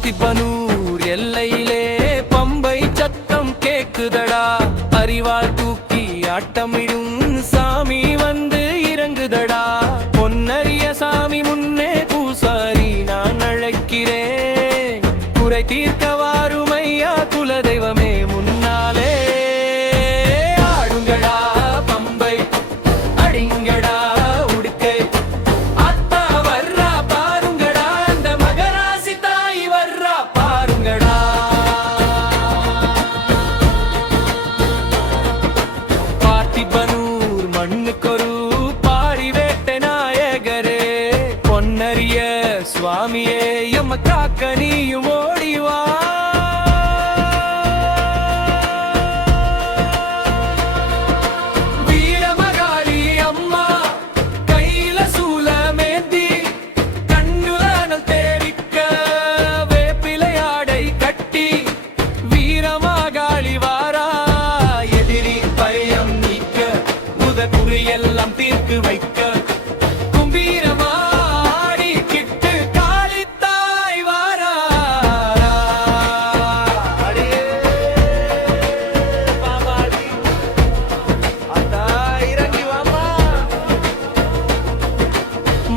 பார்த்திபனூர் எல்லையிலே பம்பை சத்தம் கேக்குதடா. அறிவால் தூக்கி ஆட்டமிடும் சுவாமியே எம்ம காக்க நீயும்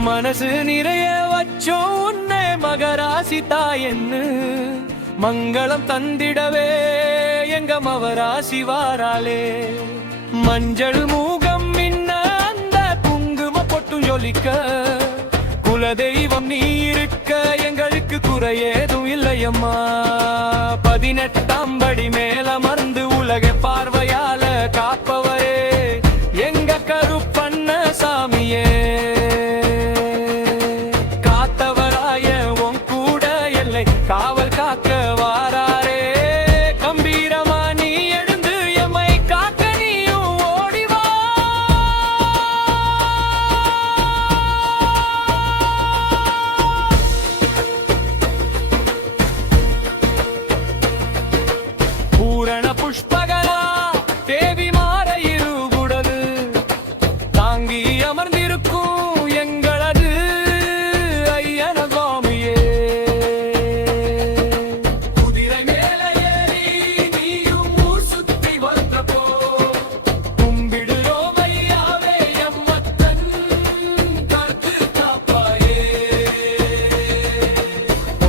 மனசு நிறைய வச்சோம். உன்னை மகராசி தாயன்னு மங்களம் தந்திடவே எங்க மவராசி வாராளே. மஞ்சள் மூகம் மின்ன அந்த குங்கும பொட்டும் ஜொலிக்க குலதெய்வம் நீ இருக்க எங்களுக்கு குறையேதும் இல்லையம்மா. பதினெட்டாம் படி மேலமா காவல் காக்க வாரா?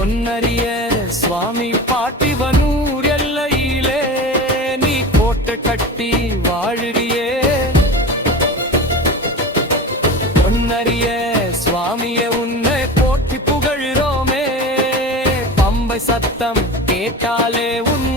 பொன்னரிய சுவாமி பாட்டிவனூர் எல்லையிலே நீ கோட்டை கட்டி வாழுறியே பொன்னரிய சுவாமிய உன்னை போட்டி புகழ்கிறோமே. பம்பை சத்தம் கேட்டாலே உன்